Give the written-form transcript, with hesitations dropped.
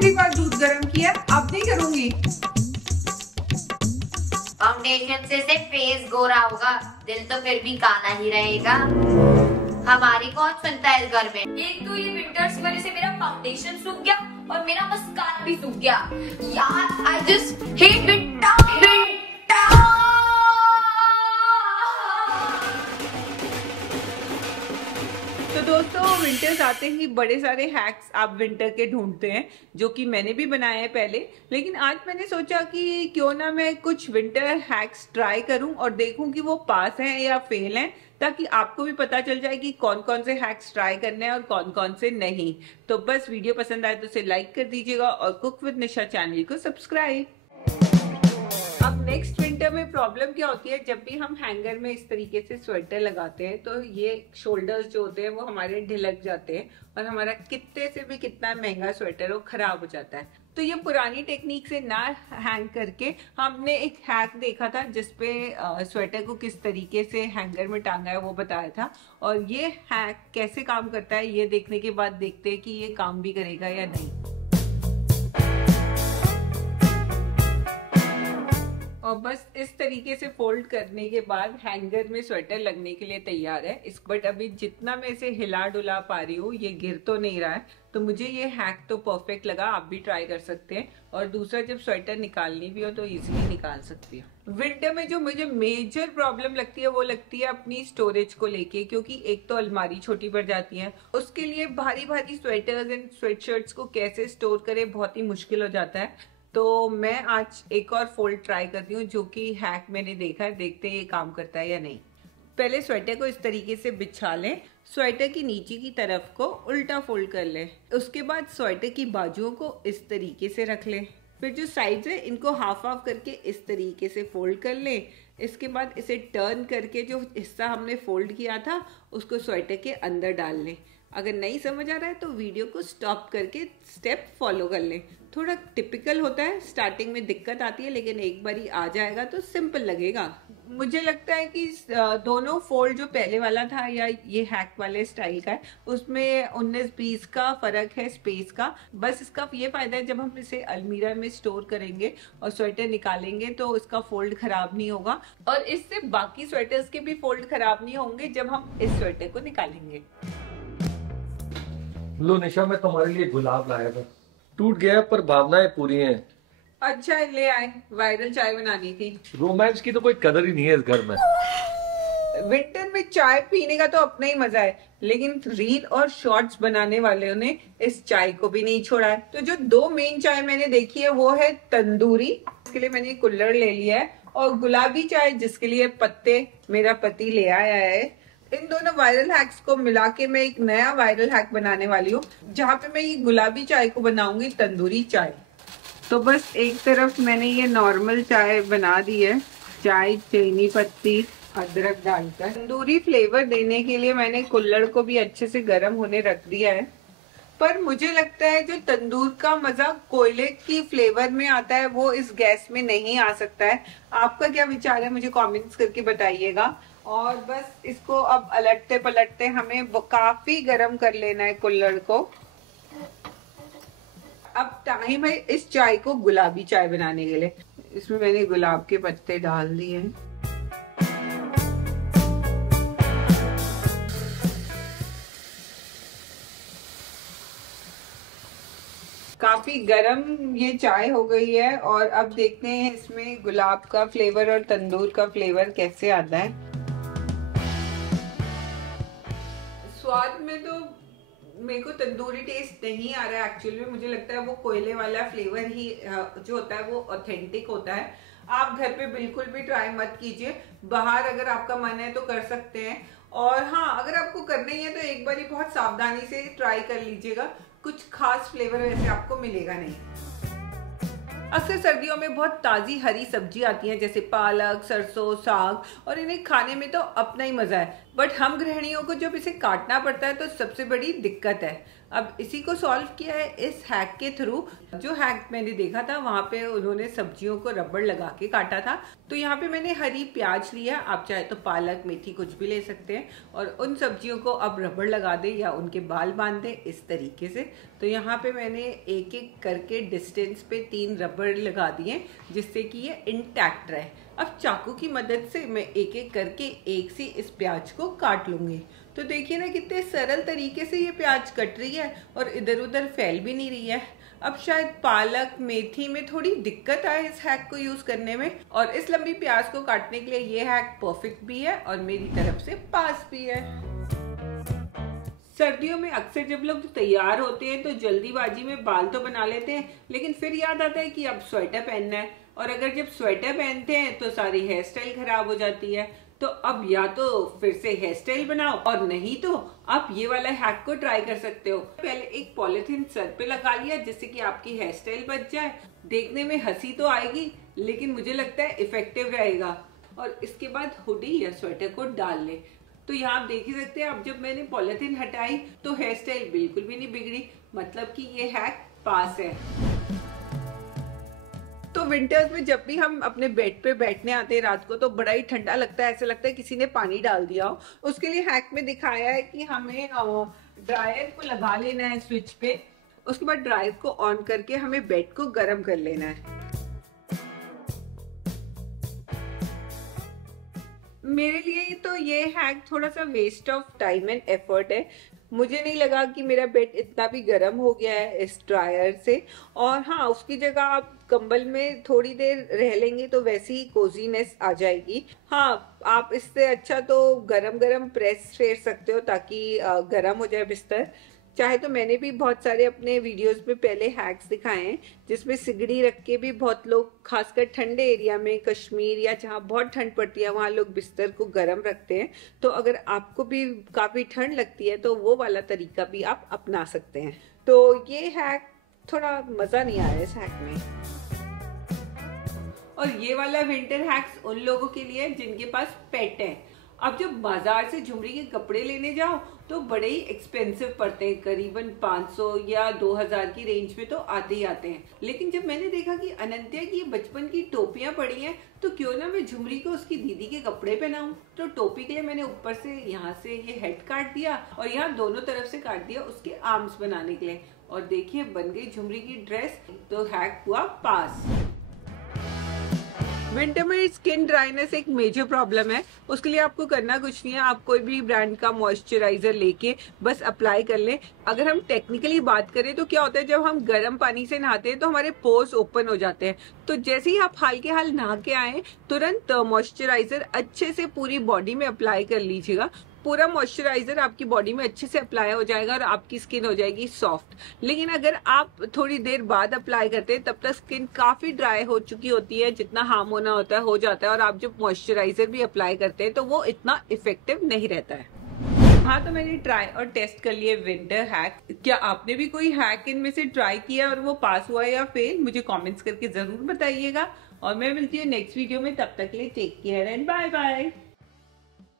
आखिरी बार दूध गर्म किया, अब नहीं करूंगी। फाउंडेशन से सिर्फ फेस गोरा होगा, दिल तो फिर भी काला ही रहेगा। हमारी कौन सुनता है इस घर में। एक तो ये विंटर्स की वजह से मेरा फाउंडेशन सूख गया और मेरा मस्कारा भी सूख गया। यार आई जस्ट हेट विंटर। तो दोस्तों, विंटर्स आते ही बड़े सारे हैक्स आप विंटर के ढूंढते हैं, जो कि मैंने भी बनाए हैं पहले। लेकिन आज मैंने सोचा कि क्यों ना मैं कुछ विंटर हैक्स ट्राई करूं और देखूं कि वो पास हैं या फेल हैं, ताकि आपको भी पता चल जाए कि कौन कौन से हैक्स ट्राई करने हैं और कौन कौन से नहीं। तो बस वीडियो पसंद आए तो उसे लाइक कर दीजिएगा और कुक विद निशा चैनल को सब्सक्राइब। अब नेक्स्ट विंटर में प्रॉब्लम क्या होती है, जब भी हम हैंगर में इस तरीके से स्वेटर लगाते हैं तो ये शोल्डर्स जो होते हैं वो हमारे ढिलक जाते हैं और हमारा कितने से भी कितना महंगा स्वेटर वो खराब हो जाता है। तो ये पुरानी टेक्निक से ना हैंग करके हमने एक हैक देखा था जिसपे स्वेटर को किस तरीके से हैंगर में टांगा है वो बताया था। और ये हैक कैसे काम करता है ये देखने के बाद देखते हैं कि ये काम भी करेगा या नहीं। और बस इस तरीके से फोल्ड करने के बाद हैंगर में स्वेटर लगने के लिए तैयार है। इस बट अभी जितना मैं इसे हिला डुला पा रही हूँ ये गिर तो नहीं रहा है, तो मुझे ये हैक तो परफेक्ट लगा। आप भी ट्राई कर सकते हैं। और दूसरा, जब स्वेटर निकालनी भी हो तो इजीली निकाल सकती हो। विंटर में जो मुझे मेजर प्रॉब्लम लगती है वो लगती है अपनी स्टोरेज को लेके, क्योंकि एक तो अलमारी छोटी पड़ जाती है, उसके लिए भारी भारी स्वेटर्स एंड स्वेटशर्ट्स को कैसे स्टोर करें बहुत ही मुश्किल हो जाता है। तो मैं आज एक और फोल्ड ट्राई करती हूँ, जो कि हैक मैंने देखा है, देखते हैं ये काम करता है या नहीं। पहले स्वेटर को इस तरीके से बिछा लें, स्वेटर की नीचे की तरफ को उल्टा फोल्ड कर लें। उसके बाद स्वेटर की बाजुओं को इस तरीके से रख लें। फिर जो साइड्स है इनको हाफ हाफ करके इस तरीके से फोल्ड कर लें। इसके बाद इसे टर्न करके जो हिस्सा हमने फोल्ड किया था उसको स्वेटर के अंदर डाल लें। अगर नहीं समझ आ रहा है तो वीडियो को स्टॉप करके स्टेप फॉलो कर लें। थोड़ा टिपिकल होता है, स्टार्टिंग में दिक्कत आती है, लेकिन एक बारी आ जाएगा तो सिंपल लगेगा। मुझे लगता है कि दोनों फोल्ड, जो पहले वाला था या ये हैक वाले स्टाइल का है, उसमें 19-20 का फर्क है स्पेस का। बस इसका ये फायदा है, जब हम इसे अलमीरा में स्टोर करेंगे और स्वेटर निकालेंगे तो इसका फोल्ड खराब नहीं होगा, और इससे बाकी स्वेटर्स के भी फोल्ड खराब नहीं होंगे जब हम इस स्वेटर को निकालेंगे। लो निशा, मैं तुम्हारे लिए गुलाब लाया था। टूट गया पर भावनाएं पूरी हैं। अच्छा ले आए, वायरल चाय बनानी थी। रोमांस की तो कोई कदर ही नहीं है इस घर में। विंटर में चाय पीने का तो अपना ही मजा है, लेकिन रील और शॉर्ट्स बनाने वालों ने इस चाय को भी नहीं छोड़ा है। तो जो दो मेन चाय मैंने देखी है वो है तंदूरी, इसके लिए मैंने कुल्हड़ ले लिया है, और गुलाबी चाय जिसके लिए पत्ते मेरा पति ले आया है। इन दोनों वायरल हैक्स को मिला के मैं एक नया वायरल हैक बनाने वाली हूँ, जहाँ पे मैं ये गुलाबी चाय को बनाऊंगी तंदूरी चाय। तो बस एक तरफ मैंने ये नॉर्मल चाय बना दी है, चाय, चीनी पत्ती, अदरक डालकर। तंदूरी फ्लेवर देने के लिए मैंने कुल्हड़ को भी अच्छे से गर्म होने रख दिया है। पर मुझे लगता है जो तंदूर का मजा कोयले की फ्लेवर में आता है वो इस गैस में नहीं आ सकता है। आपका क्या विचार है, मुझे कमेंट्स करके बताइएगा। और बस इसको अब अलटते पलटते हमें काफी गर्म कर लेना है कुल्हड़ को। अब टाइम है इस चाय को गुलाबी चाय बनाने के लिए। इसमें मैंने गुलाब के पत्ते डाल दिए हैं। काफी गरम ये चाय हो गई है, और अब देखते हैं इसमें गुलाब का फ्लेवर और तंदूर का फ्लेवर कैसे आता है। स्वाद में तो मेरे को तंदूरी टेस्ट नहीं आ रहा है एक्चुअली में। मुझे लगता है वो कोयले वाला फ्लेवर ही जो होता है वो ऑथेंटिक होता है। आप घर पे बिल्कुल भी ट्राई मत कीजिए, बाहर अगर आपका मन है तो कर सकते हैं। और हाँ, अगर आपको करना ही है तो एक बार बहुत सावधानी से ट्राई कर लीजिएगा, कुछ खास फ्लेवर वैसे आपको मिलेगा नहीं। अक्सर सर्दियों में बहुत ताज़ी हरी सब्जी आती हैं, जैसे पालक, सरसों, साग, और इन्हें खाने में तो अपना ही मज़ा है। बट हम गृहिणियों को जब इसे काटना पड़ता है तो सबसे बड़ी दिक्कत है। अब इसी को सॉल्व किया है इस हैक के थ्रू। जो हैक मैंने देखा था वहां पे उन्होंने सब्जियों को रबड़ लगा के काटा था, तो यहाँ पे मैंने हरी प्याज लिया, आप चाहे तो पालक मेथी कुछ भी ले सकते हैं, और उन सब्जियों को अब रबड़ लगा दे या उनके बाल बांध दे इस तरीके से। तो यहाँ पे मैंने एक एक करके डिस्टेंस पे 3 रबड़ लगा दिए जिससे कि ये इंटैक्ट रहे। अब चाकू की मदद से मैं एक एक करके एक सी इस प्याज को काट लूंगी। तो देखिए ना कितने सरल तरीके से ये प्याज कट रही है और इधर उधर फैल भी नहीं रही है। अब शायद पालक मेथी में थोड़ी दिक्कत आए इस हैक को यूज करने में, और इस लंबी प्याज को काटने के लिए ये हैक परफेक्ट भी है और मेरी तरफ से पास भी है। सर्दियों में अक्सर जब लोग तैयार होते हैं तो जल्दीबाजी में बाल तो बना लेते हैं, लेकिन फिर याद आता है कि अब स्वेटर पहनना है, और अगर जब स्वेटर पहनते हैं तो सारी हेयर स्टाइल खराब हो जाती है। तो अब या तो फिर से हेयर स्टाइल बनाओ, और नहीं तो आप ये वाला हैक को ट्राई कर सकते हो। पहले एक पॉलिथीन सर पे लगा लिया जिससे कि आपकी हेयर स्टाइल बच जाए। देखने में हंसी तो आएगी लेकिन मुझे लगता है इफेक्टिव रहेगा। और इसके बाद हुडी या स्वेटर को डाल ले। तो यहाँ आप देख ही सकते हैं, अब जब मैंने पॉलिथीन हटाई तो हेयर स्टाइल बिल्कुल भी नहीं बिगड़ी, मतलब कि ये हैक पास है। तो विंटर्स में जब भी हम अपने बेड पे बैठने आते हैं रात को तो बड़ा ही ठंडा लगता है, ऐसा लगता है किसी ने पानी डाल दिया हो। उसके लिए हैक में दिखाया है कि हमें ड्रायर को लगा लेना है स्विच पे, उसके बाद ड्रायर को ऑन करके हमें बेड को गर्म कर लेना है। मेरे लिए तो ये हैक थोड़ा सा waste of time and effort है। मुझे नहीं लगा कि मेरा बेड इतना भी गर्म हो गया है इस ड्रायर से। और हाँ, उसकी जगह आप कंबल में थोड़ी देर रह लेंगे तो वैसी ही कोजीनेस आ जाएगी। हाँ, आप इससे अच्छा तो गरम गरम प्रेस फेर सकते हो ताकि गर्म हो जाए बिस्तर। चाहे तो मैंने भी बहुत सारे अपने वीडियोस में पहले हैक्स दिखाए हैं जिसमें सिगड़ी रख के भी बहुत लोग, खासकर ठंडे एरिया में, कश्मीर या जहाँ बहुत ठंड पड़ती है वहाँ लोग बिस्तर को गर्म रखते हैं। तो अगर आपको भी काफ़ी ठंड लगती है तो वो वाला तरीका भी आप अपना सकते हैं। तो ये हैक थोड़ा मज़ा नहीं आया इस हैक में। और ये वाला विंटर हैक्स उन लोगों के लिए जिनके पास पेट है। अब जब बाजार से झुमरी के कपड़े लेने जाओ तो बड़े ही एक्सपेंसिव पड़ते हैं, करीबन 500 या 2000 की रेंज में तो आते ही आते हैं। लेकिन जब मैंने देखा कि अनंत्या की बचपन की टोपियां पड़ी हैं तो क्यों ना मैं झुमरी को उसकी दीदी के कपड़े पहनाऊं। तो टोपी के लिए मैंने ऊपर से यहाँ से ये हेड काट दिया और यहाँ दोनों तरफ से काट दिया उसके आर्म्स बनाने के लिए, और देखिए बन गई झुमरी की ड्रेस। तो हैक हुआ पास। विंटर में स्किन ड्राइनेस एक मेजर प्रॉब्लम है। उसके लिए आपको करना कुछ नहीं है, आप कोई भी ब्रांड का मॉइस्चराइजर लेके बस अप्लाई कर लें। अगर हम टेक्निकली बात करें तो क्या होता है, जब हम गर्म पानी से नहाते हैं तो हमारे पोर्स ओपन हो जाते हैं। तो जैसे ही आप हाल के हाल नहा के आए तुरंत मॉइस्चराइजर अच्छे से पूरी बॉडी में अप्लाई कर लीजिएगा। पूरा मॉइस्चराइजर आपकी बॉडी में अच्छे से अप्लाई हो जाएगा और आपकी स्किन हो जाएगी सॉफ्ट। लेकिन अगर आप थोड़ी देर बाद अप्लाई करते हैं तब तक स्किन काफी ड्राई हो चुकी होती है, जितना हार्म होना होता है हो जाता है, और आप जब मॉइस्चराइजर भी अप्लाई करते हैं तो वो इतना इफेक्टिव नहीं रहता है। हाँ, तो मैंने ट्राई और टेस्ट कर लिए विंटर हैक। क्या आपने भी कोई हैक इनमें से ट्राई किया और वो पास हुआ या फेल, मुझे कमेंट्स करके जरूर बताइएगा। और मैं मिलती हूँ नेक्स्ट वीडियो में, तब तक के लिए take care and bye bye.